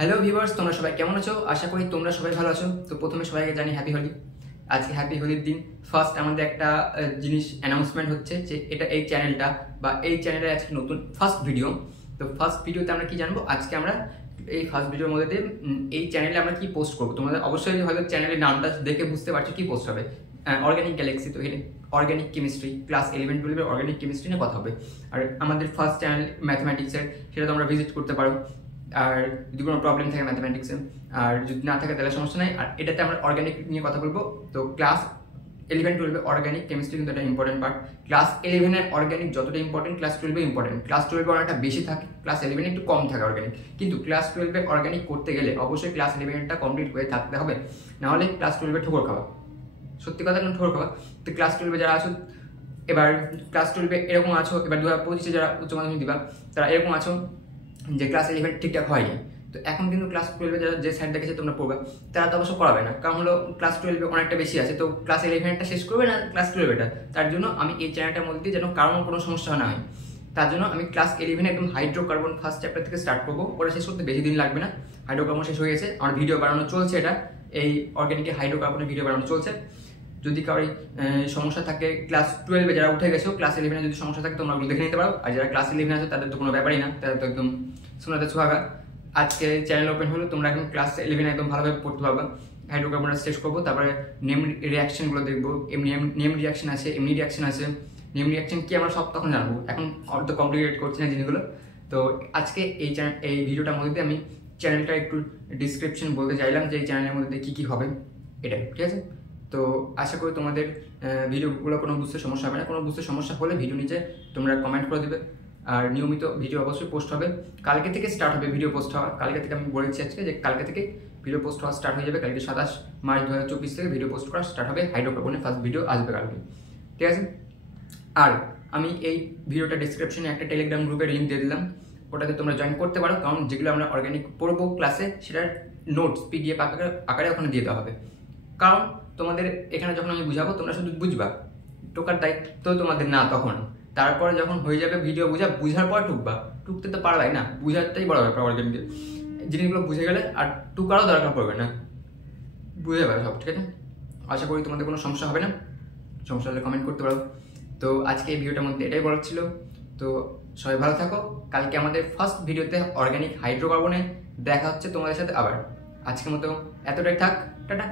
Hello viewers, তোমরা সবাই কেমন আছো? আশা করি তোমরা সবাই ভালো আছো। তো প্রথমে সবাইকে জানি হ্যাপি হোলি। আজকে হ্যাপি হোলির দিন। ফার্স্ট আমাদের একটা জিনিস অ্যানাউন্সমেন্ট হচ্ছে যে এই চ্যানেলটা বা এই চ্যানেলে আজকে নতুন ফার্স্ট ভিডিও। তো ফার্স্ট ভিডিওতে আমরা কি জানবো? আজকে আমরা এই ফার্স্ট ভিডিওর মধ্যে দিয়ে এই চ্যানেলে আমরা কি পোস্ট করবো। তোমাদের অবশ্যই হয়তো চ্যানেলের নামটা দেখে বুঝতে পারছো কি পোস্ট হবে। Organic Galaxy. তো এখানে organic chemistry class 11-12 organic chemistry নিয়ে কথা হবে। আর আমাদের ফার্স্ট চ্যানেল ম্যাথমেটিক্সের, সেটা তোমরা ভিজিট করতে পারো। আর যদি কোনো প্রবলেম থাকে ম্যাথমেটিক্সে, আর যদি না থাকে তাহলে সমস্যা নাই। আর এটাতে আমরা অর্গানিক নিয়ে কথা বলবো। তো ক্লাস 11-12 অর্গানিক কেমিস্ট্রি কিন্তু একটা ইম্পর্টেন্ট পার্ট। ক্লাস 11-এর অর্গানিক যতটা ইম্পর্টেন্ট, ক্লাস 12-এ ইম্পর্টেন্ট। ক্লাস 12-এ অনেকটা বেশি থাকে, ক্লাস 11-এ একটু কম থাকে অর্গানিক। কিন্তু ক্লাস 12-এ অর্গানিক করতে গেলে অবশ্যই ক্লাস 11-টা কমপ্লিট হয়ে থাকতে হবে, নাহলে ক্লাস 12-এ ঠোকর খাওয়া, সত্যি কথা না, ঠোকর খাওয়া। তো ক্লাস 12-এ যারা আছো, এবার ক্লাস 12-এ এরকম আছো, এবার 2025-এ যারা উচ্চ মাধ্যমিক দিবা তারা এরকম আছো যে ক্লাস 11 ঠিকঠাক হয়নি। তো এখন কিন্তু ক্লাস 12-এ যারা যে স্যার দেখেছে তোমরা পড়বে, তারা তো অবশ্য পড়াবে না, কারণ হলো ক্লাস 12-এ অনেকটা বেশি আছে। তো ক্লাস 11-টা শেষ করবে না, ক্লাস 12-এটা। তার জন্য আমি এই চ্যানেলটার মধ্যে দিয়ে যেন কারণ কোনো সমস্যা না হয়, তার জন্য আমি ক্লাস 11 একদম হাইড্রোকার্বন ফার্স্ট চ্যাপ্টার থেকে স্টার্ট করবো। ওটা শেষ করতে বেশি দিন লাগবে না। হাইড্রোকার্বন শেষ হয়ে গেছে, আমার ভিডিও বানানো চলছে। এটা এই অর্গানিকের হাইড্রোকার্বনের ভিডিও বানানো চলছে। যদি কারোর সমস্যা থাকে, ক্লাস 12-এ যারা উঠে গেছো, ক্লাস 11-এ যদি সমস্যা থাকে তোমরা ওগুলো দেখে নিতে পারো। আর যারা ক্লাস 11 আছে তাদের তো কোনো ব্যাপারই না, তাদের তো একদম শোনাতে সোহাগা। আজকে চ্যানেল ওপেন হলো, তোমরা এখন ক্লাস 11 একদম ভালোভাবে পড়তে পারবা। হাইড্রোকার্বনটা শেষ করবো, তারপরে নেম রিয়াকশনগুলো দেখবো। এমনি নেম রিয়াকশন আছে, এমনি রিয়াকশন আছে। নেম রিয়াকশন কি আমরা সব তখন জানবো, এখন অত কমপ্লিকেট করছি না জিনিসগুলো। তো আজকে এই ভিডিওটার মধ্যে আমি চ্যানেলটা একটু ডিসক্রিপশন বলতে চাইলাম যে এই চ্যানেলের মধ্যে কী কী হবে, এটাই, ঠিক আছে? তো আশা করি তোমাদের ভিডিওগুলো কোনো বুঝতে সমস্যা হবে না। কোনো বুঝতে সমস্যা হলে ভিডিও নিচে তোমরা কমেন্ট করে দেবে। আর নিয়মিত ভিডিও অবশ্যই পোস্ট হবে। কালকে থেকে স্টার্ট হবে ভিডিও পোস্ট হওয়া। কালকে থেকে আমি বলেছি আজকে যে কালকে থেকে ভিডিও পোস্ট হওয়া স্টার্ট হয়ে যাবে। কালকে 27 মার্চ 2024 থেকে ভিডিও পোস্ট করা স্টার্ট হবে। হাইড্রোকার্বনের ফার্স্ট ভিডিও আসবে কালকে, ঠিক আছে? আর আমি এই ভিডিওটা ডিসক্রিপশনে একটা টেলিগ্রাম গ্রুপের লিঙ্ক দিয়ে দিলাম, ওটাতে তোমরা জয়েন করতে পারো। কারণ যেগুলো আমরা অর্গানিক পড়বো ক্লাসে, সেটার নোটস পিডিএফ আকারে ওখানে দিয়ে দেওয়া হবে। কারণ তোমাদের এখানে যখন আমি বুঝাবো তোমরা শুধু বুঝবা, টোকার দায়িত্ব তোমাদের না। তখন তারপরে যখন হয়ে যাবে ভিডিও বুঝার পর টুকবা, টুকতে তো পারবাই না, বুঝারটাই বড় ব্যাপার। অর্গানিকের জিনিসগুলো বুঝে গেলে আর টুকারও দরকার পড়বে না, বুঝে যাবে সব, ঠিক আছে? আশা করি তোমাদের কোনো সমস্যা হবে না। সমস্যা হলে কমেন্ট করতে পারো। তো আজকে এই ভিডিওটার মধ্যে এটাই বলার ছিল। তো সবাই ভালো থাকো। কালকে আমাদের ফার্স্ট ভিডিওতে অর্গানিক হাইড্রোকার্বনে দেখা হচ্ছে তোমাদের সাথে আবার। আজকের মতো এতটাই থাক, টাটা।